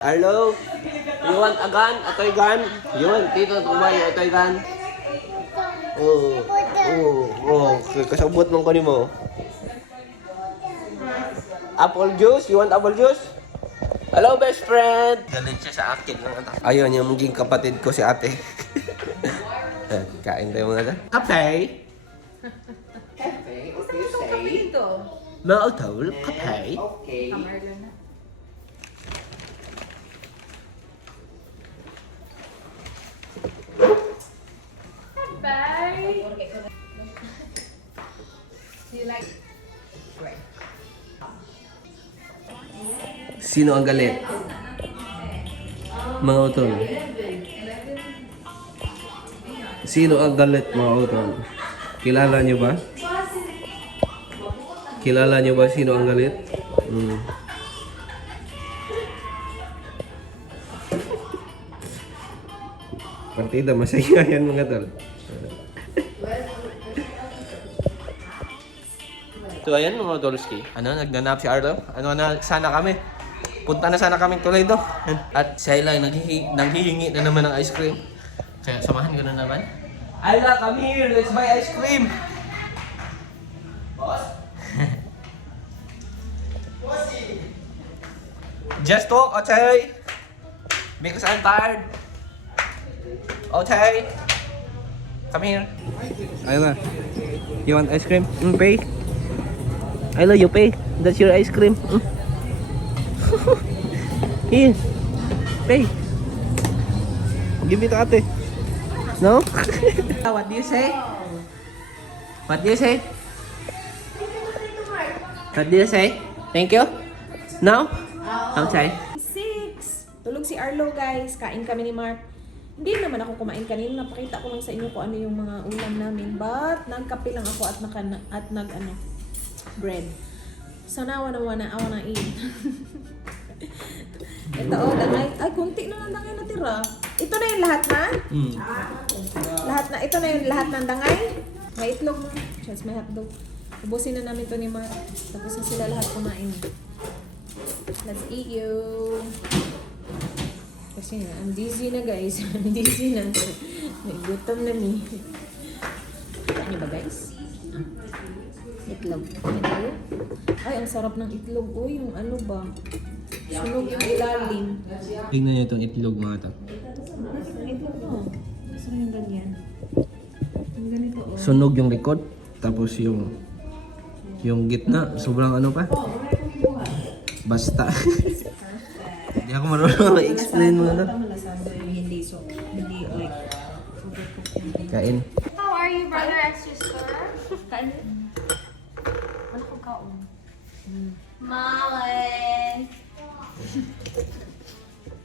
Hello? You want a gun? A toy gun? You want Tito Tumayo a toy gun? Kasabot mong kunin mo. Apple juice? You want apple juice? Hello, best friend! Galit siya sa akin ng anak. Ayun, yung maging kapatid ko si ate. Kain tayo mga ata. Kape! Cafe, okay, say. Mautol, kape. Okay. Bye. Do you like? Sino ang galit? Mga utol. Sino ang galit, mga utol? Kilala niyo ba? Kilala niyo ba sino ang galit? Partida, masaya yan mga tol. So ayan mga Dolski. Nagnanap si Arlo. Sana kami. Punta na sana kami Toledo. At siya lang nanghihingi na naman ng ice cream. Kaya samahan ko na naman. Ayla, come here. Let's buy ice cream. Boss? Just talk, okay? Because I'm tired. Okay? Come here. Ayla, you want ice cream? Pay. Ayla, you pay. That's your ice cream. Here. Pay. Give it to ate. No? What do you say? What do you say? What do you say? Thank you? No? Okay. 6. Tulog si Arlo, guys. Kain kami ni Mark. Hindi naman ako kumain kanina. Napakita ko lang sa inyo kung ano yung mga ulam namin. But, nagkape lang ako at bread. So now, I wanna eat. Ito, dangay. Ay, kunti na lang dangay natira. Ito na yung lahat na? Ito na yung lahat ng dangay? May itlog mo. Just may hotdog. Ubusin na namin ito ni Mark. Tapos na sila lahat kumain. Let's eat you. Kasi I'm dizzy na guys. I'm dizzy na. May gutom na ni. Ano ba guys? Itlog. Itlog? Ay, ang sarap ng itlog. Uy, yung ano ba? Sunog yung ilalim. Tingnan niyo itong itlog mga ito. Ang itlog mo. Gusto mo yung ganyan. Yung ganito oh. Sunog yung likod. Tapos yung gitna. Sobrang ano pa. Basta. Hindi ako marunong ma-explain mo na. Hindi so. Hindi like. Kain. How are you, brother and sister? Kain. Ano kong kaon? Malin.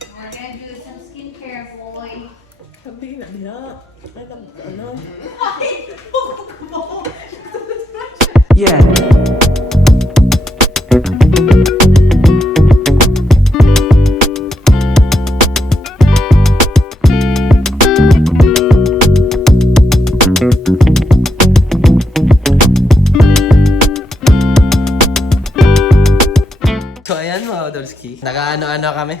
We're gonna do some skincare, boy. Sabi na nila. Ano? Yeah. So ayan mga Dolski, nag-ano-ano kami,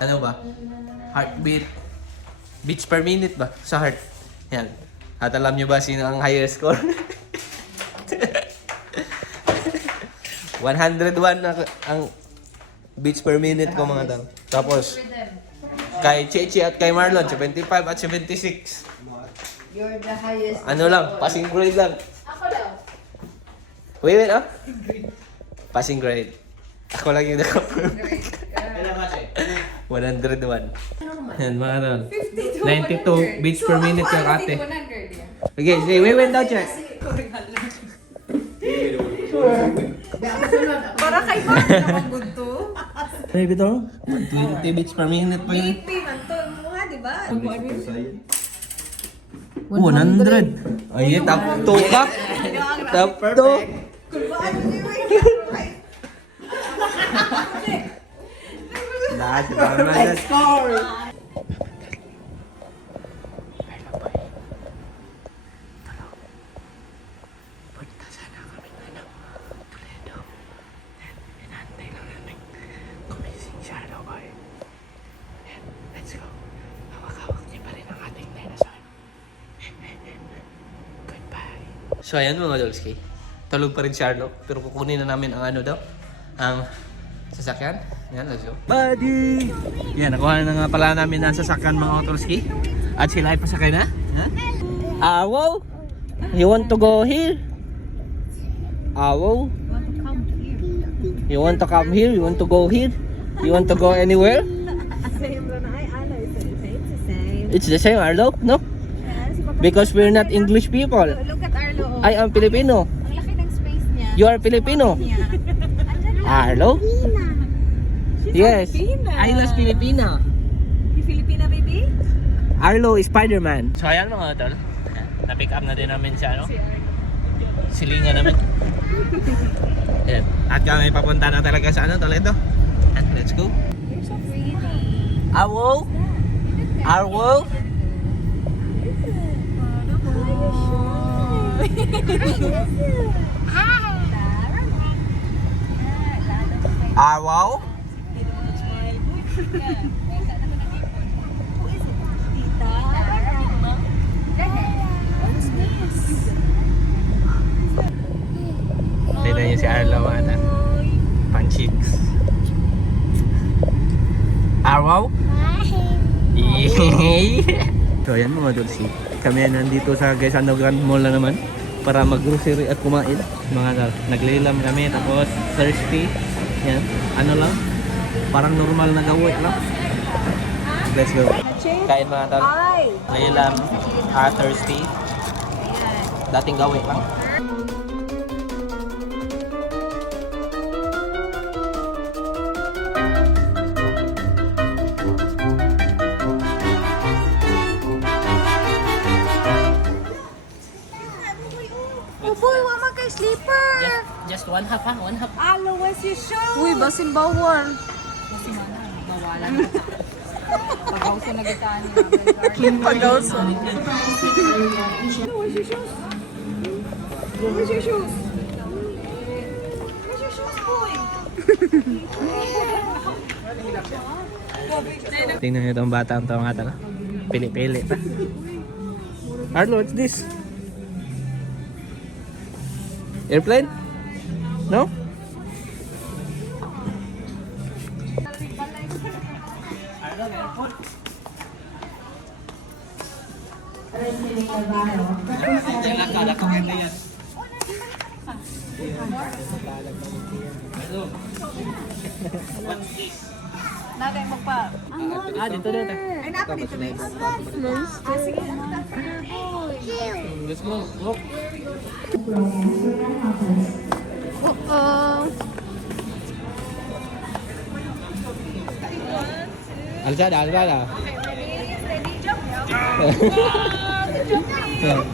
ano ba, heartbeat, beats per minute ba, sa heart. Yan. At alam nyo ba sino ang higher score? 101 na ang beats per minute ko mga tao. Tapos, kay Chechi at kay Marlon, 75 at 76. You're the highest. Ano lang, passing grade lang. Ako daw. Wait, ah? Passing grade. Ako lang yung naka-perfect. 101. Yan, mga tol. 92 beats per minute yung ate. Okay, say, wait daw, check. Para kay Mark naman good to. Maybe to? 20 beats per minute pa yun. BP man to. Mga, di ba? 100. Ay, top 2 ka. Top 2. Kung paano niyo Lahat, perfect Score. Punta sana kami ng Toledo. Inantay lang namin. Kumising siya, no, boy. So ayan mga Dolski. Tulog pa rin si Arlo. Pero kukunin na namin ang ano daw. Ang sasakyan. Yan, let's go. Buddy! Yan, nakuha na nga pala namin ang sasakyan mga Dolski. At sila ay pasakay na. Ha? Awo! You want to go here? Awo! You want to come here? You want to go here? You want to go anywhere? Same na ay ano, it's the same. It's the same, Arlo? No? Because we're not English people. Look at Arlo. I am Filipino. Ang laki ng space niya. You are Filipino. Arlo? Yes. I love Filipina. You Filipina baby? Arlo is Spider-Man. So ayan mga tol. Na-pick up na din namin si ano. Silingan namin. Ayan. At kami papunta na talaga sa ano, Toledo. And let's go. You're so pretty. Arwo? Arwo? Arwo? Tignan niyo si Arlo mga ta. Panchiks. Arwo? Yay! So ayan mga Dolsi. Kami nandito sa Gaisano Grand Mall na naman para mag-grocery at kumain. Mga tol, naglilam kami tapos thirsty. Yan, ano lang. Parang normal na gawin lang. Let's go. Kain mga tol. Lilam, thirsty. Dating gawin lang. Oh boy, wala kay sleeper. Just one half ha, one half. Arlo, where's your shoe? Uy, basin bawal. Pag-hausa na kita niya. Pag-also. Where's your shoes? Where's your shoes? Where's your shoes, boy? Tingnan niyo itong bata ang tawang ata. Pili-pili pa. Arlo, what's this? Airplane? No? Natin magpa. Ah, dito dito. Ay, napa dito na yun. Sige. Let's go. Look. Alzada, alzada.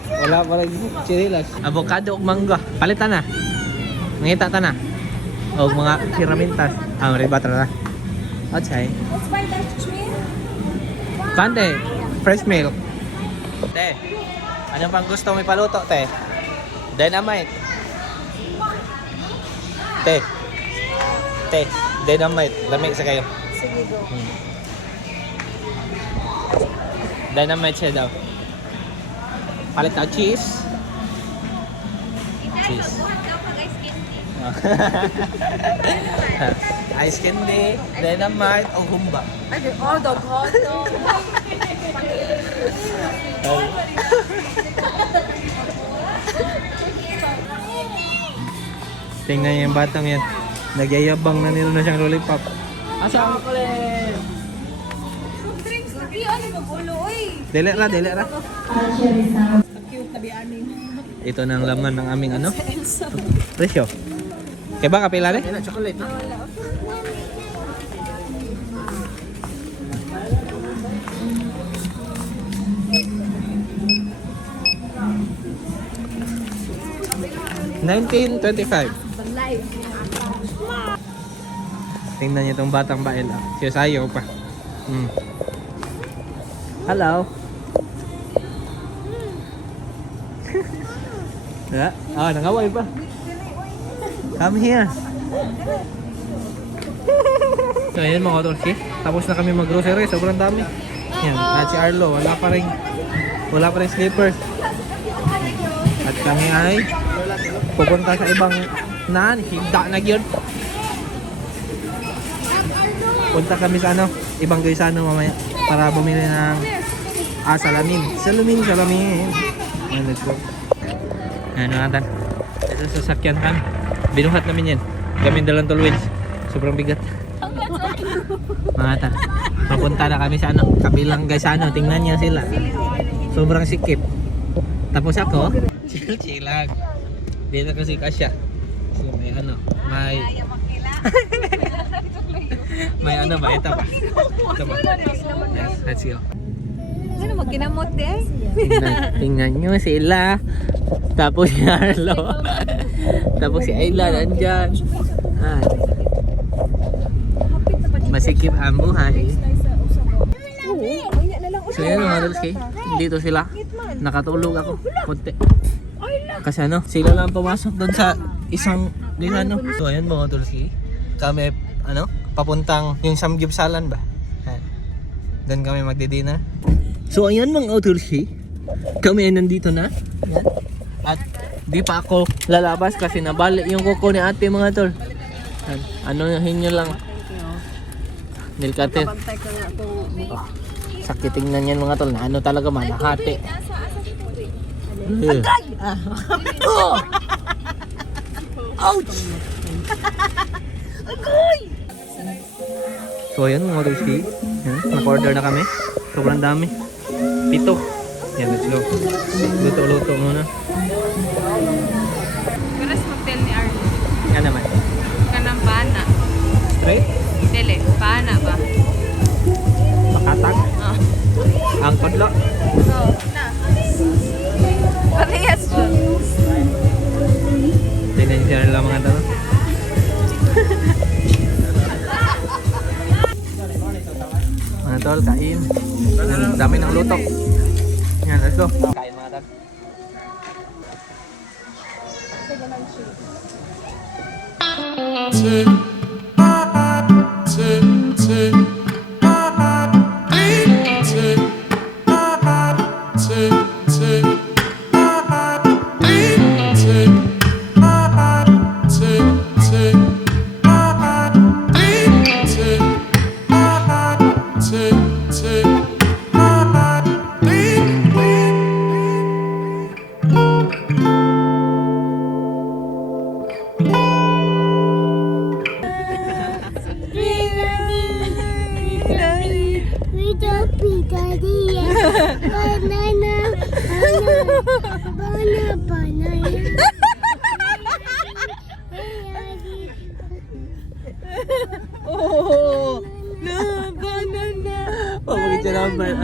Wala pa rin chirilas. Avocado ug mangga. Palitan na. Mangita ta na. O mga piramintas. Ah, ribata na. Okay. Let's buy Dutch meal. Kande, fresh milk. Te, ano pang gusto mo ipaluto, te? Dynamite. Te, dynamite. Lamig sa kayo. Sige, go. Dynamite siya daw. Palit na cheese. Cheese. Ice candy, dynamite, o humba. Ay, oh, dog hot dog. Tingnan niyo yung batang yan. Nagyayabang na nila na siyang lollipop. Asa ang kulit? Drinks, lagi, ano magulo, uy. Dili ra, dili ra. Cute na biyanin. Ito na ang laman ng aming ano? Presyo. Kaya ba kapila rin? Chocolate. $19.25. Tingnan niyo itong batang bael. Siya sayo pa. Hello. Yeah. Oh, nangaway pa. Come here. So ayan mga Torsi, tapos na kami mag-grocery, sobrang dami. Yan, at si Arlo, wala pa rin slippers. At kami ay pupunta sa ibang naan. Higda na yun. Punta kami sa ano, ibang Gaisano mamaya para bumili ng salamin. Salamin. Ayan, let's go. Ayan, nakatan. Ito sasakyan kami. Binuhat namin yan. Kami dalang tolwins. Sobrang bigat. Mga tan. Papunta na kami sa ano, kabilang Gaisano. Tingnan niya sila. Sobrang sikip. Tapos ako, chill lang. Dito kasi kasya. So, may ano, may ano ba? Ito ba? Yes, let's go. Ano magkinamot eh? Tingnan nyo sila. Tapos si Arlo. Tapos si Ayla nandyan. Masikip ang buhay. So yan mga Dolski, dito sila. Nakatulog ako. Kunti. Kasi ano, sila lang pumasok doon sa isang Gaisano. So ayan mga Dolski, kami ano, papuntang yung Samgyupsalan ba? Doon kami magdi-dinner. So ayan mga Dolski, kami ay nandito na. Yan. At di pa ako lalabas kasi nabali yung kuko ni ate mga tol. Ano hinyo lang. Nilkater. Oh, sakit tingnan yan mga tol. Na ano talaga man, nahati. Agay! Oh! Ouch! Agay! So ayan mga Dolski, nag-order na kami. Sobrang dami. 7. Yan, let's go. Luto-luto muna. Paras hotel ni Arlo. Yan naman. Kanang pana. Straight? Dili, pana ba? Makatag? Oh. Ang kodlo? So, na. Parehas siya. Tingnan siya lang mga tanong. Mga tol, kain. Ang dami ng luto. Yan, let's go. Kain mga tol. Oh, no, banana. Pabagit siya naman.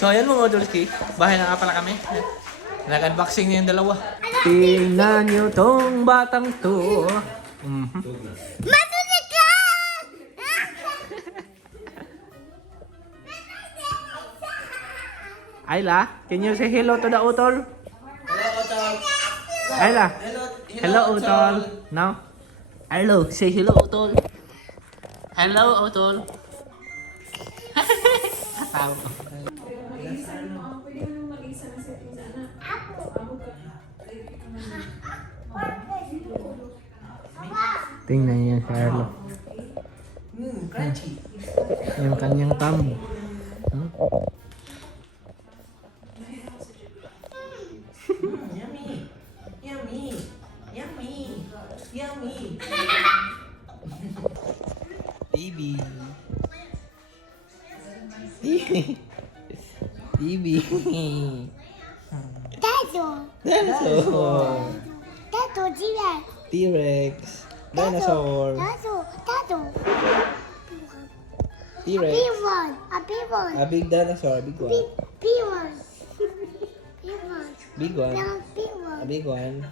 So ayan mga Dolski, bahay na nga pala kami. Nag-unboxing niya yung dalawa. Tingnan nyo tong batang to. Matunik ka! Ayla, can you say hello to the utol? Hello, utol. Ayla. Hello, utol. Now. Hello, say hello, utol. Hello, utol. Tingnan niya si Arlo. Yung kanyang thumb. TV. TV. Tato. Dinosaur. Tato, T-Rex. T-Rex. Dinosaur. Tato. Tato. T-Rex. Big one. A big one. A big dinosaur. A big one. Big one. Big one. Big one. Now big one. A big one.